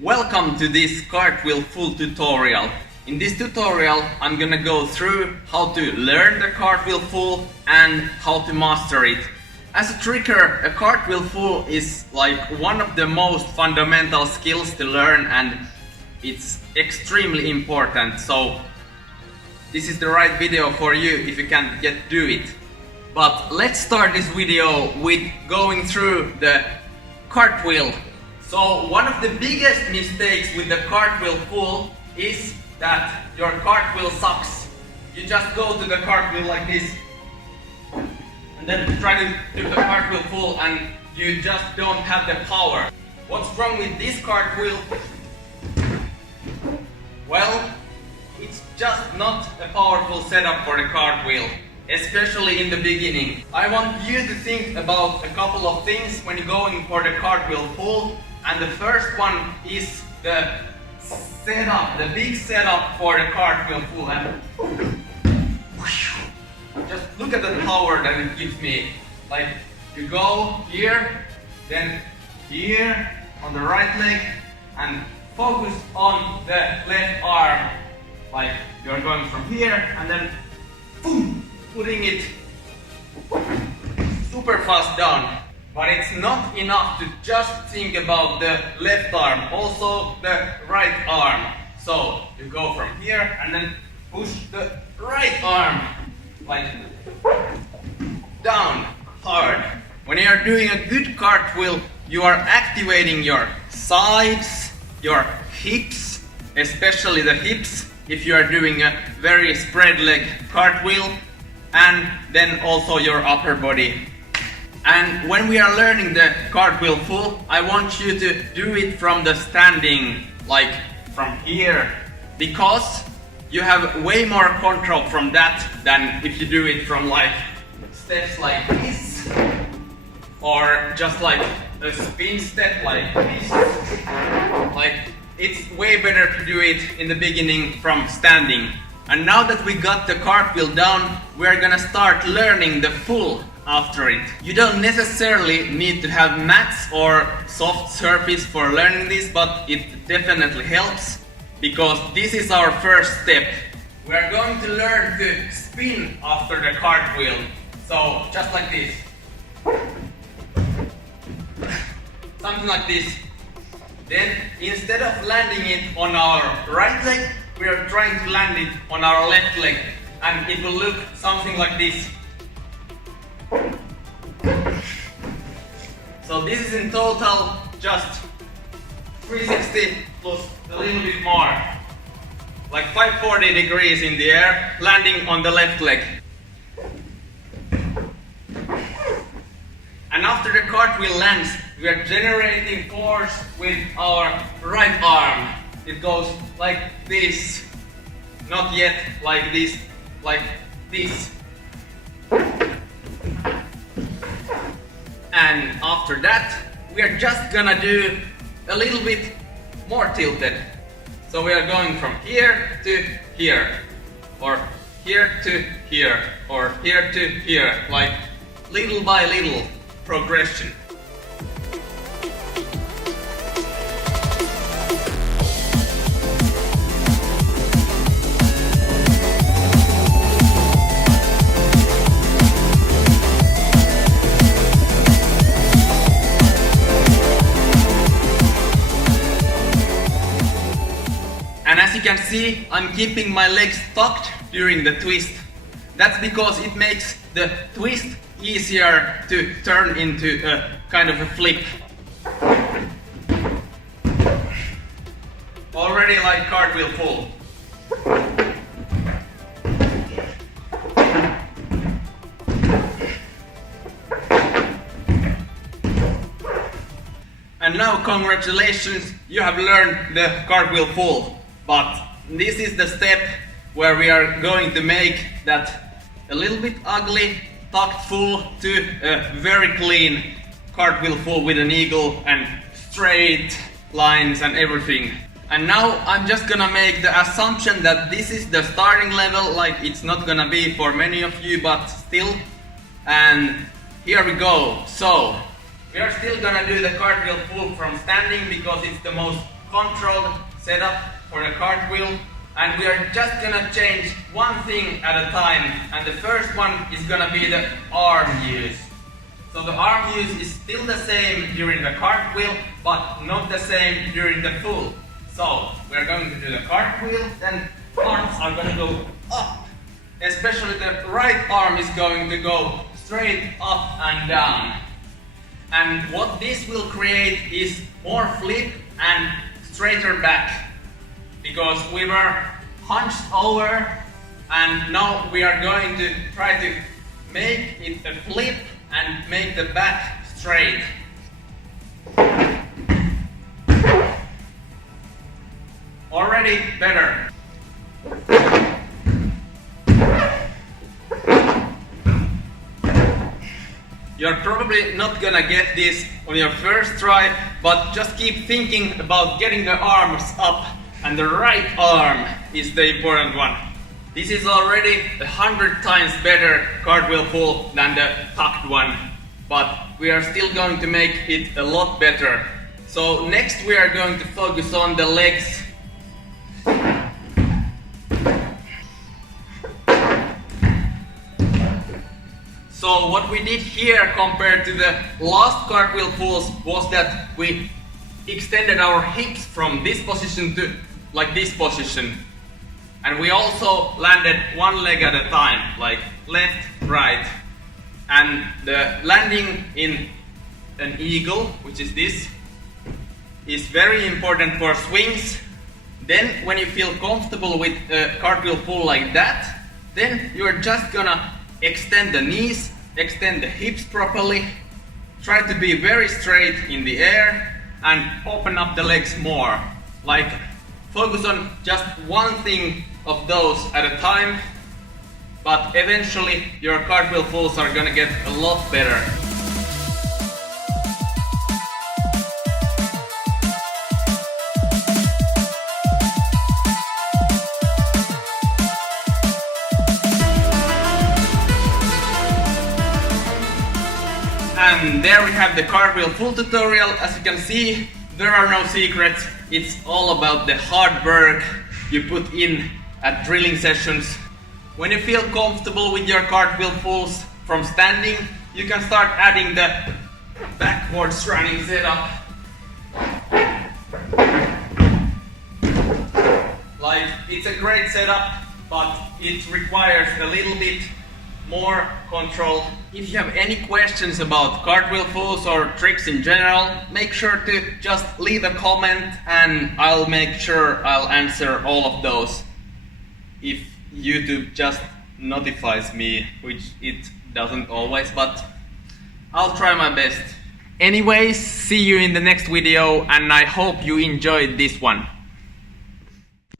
Welcome to this cartwheel full tutorial. In this tutorial I'm gonna go through how to learn the cartwheel full and how to master it. As a trigger, a cartwheel full is like one of the most fundamental skills to learn, and it's extremely important, so this is the right video for you if you can't yet do it. But let's start this video with going through the cartwheel. So one of the biggest mistakes with the cartwheel full is that your cartwheel sucks. You just go to the cartwheel like this and then try to do the cartwheel full and you just don't have the power. What's wrong with this cartwheel? Well, it's just not a powerful setup for the cartwheel, especially in the beginning. I want you to think about a couple of things when you're going for the cartwheel full, and the first one is the setup, the big setup for the cartwheel full. And just look at the power that it gives me. Like, you go here, then here on the right leg, and focus on the left arm. Like, you're going from here and then boom, putting it super fast down. But it's not enough to just think about the left arm, also the right arm. So you go from here and then push the right arm like down hard. When you are doing a good cartwheel, you are activating your sides, your hips, especially the hips if you are doing a very spread leg cartwheel, and then also your upper body. And when we are learning the cartwheel full, I want you to do it from the standing, like from here, because you have way more control from that than if you do it from like steps like this, or just like a spin step like this. Like, it's way better to do it in the beginning from standing. And now that we got the cartwheel down, we're gonna start learning the full after it. You don't necessarily need to have mats or soft surface for learning this, but it definitely helps, because this is our first step. We are going to learn to spin after the cartwheel. So just like this. Something like this. Then instead of landing it on our right leg, we are trying to land it on our left leg, and it will look something like this. So this is in total just 360 plus a little bit more, like 540 degrees in the air, landing on the left leg. And after the cartwheel lands, we are generating force with our right arm. It goes like this, not yet like this, like this. And after that, we are just gonna do a little bit more tilted. So we are going from here to here, or here to here, or here to here, like little by little progression. And as you can see, I'm keeping my legs tucked during the twist. That's because it makes the twist easier to turn into a kind of a flip. Already like cartwheel full. And now, congratulations, you have learned the cartwheel full. But this is the step where we are going to make that a little bit ugly tucked full to a very clean cartwheel full with an eagle and straight lines and everything. And now I'm just gonna make the assumption that this is the starting level, like it's not gonna be for many of you, but still. And here we go. So we are still gonna do the cartwheel full from standing because it's the most controlled setup for the cartwheel, and we are just gonna change one thing at a time, and the first one is gonna be the arm use. So the arm use is still the same during the cartwheel, but not the same during the pull. So we are going to do the cartwheel, then arms are gonna go up. Especially the right arm is going to go straight up and down. And what this will create is more flip and straighter back. Because we were hunched over, and now we are going to try to make it a flip and make the back straight. Already better. You're probably not gonna get this on your first try, but just keep thinking about getting the arms up, and the right arm is the important one. This is already 100 times better cartwheel pull than the tucked one, but we are still going to make it a lot better. So next we are going to focus on the legs. So what we did here compared to the last cartwheel pulls was that we extended our hips from this position to like this position. And we also landed one leg at a time, like left, right. And the landing in an eagle, which is this, is very important for swings. Then when you feel comfortable with a cartwheel pull like that, then you're just gonna extend the knees, extend the hips properly, try to be very straight in the air, and open up the legs more. Like, focus on just one thing of those at a time, but eventually your cartwheel pulls are gonna get a lot better. And there we have the cartwheel full tutorial. As you can see, there are no secrets. It's all about the hard work you put in at drilling sessions. When you feel comfortable with your cartwheel pulls from standing, you can start adding the backwards running setup. Like, it's a great setup, but it requires a little bit more control. If you have any questions about cartwheel pulls or tricks in general, make sure to just leave a comment and I'll make sure I'll answer all of those. If YouTube just notifies me, which it doesn't always, but I'll try my best. Anyways, see you in the next video, and I hope you enjoyed this one.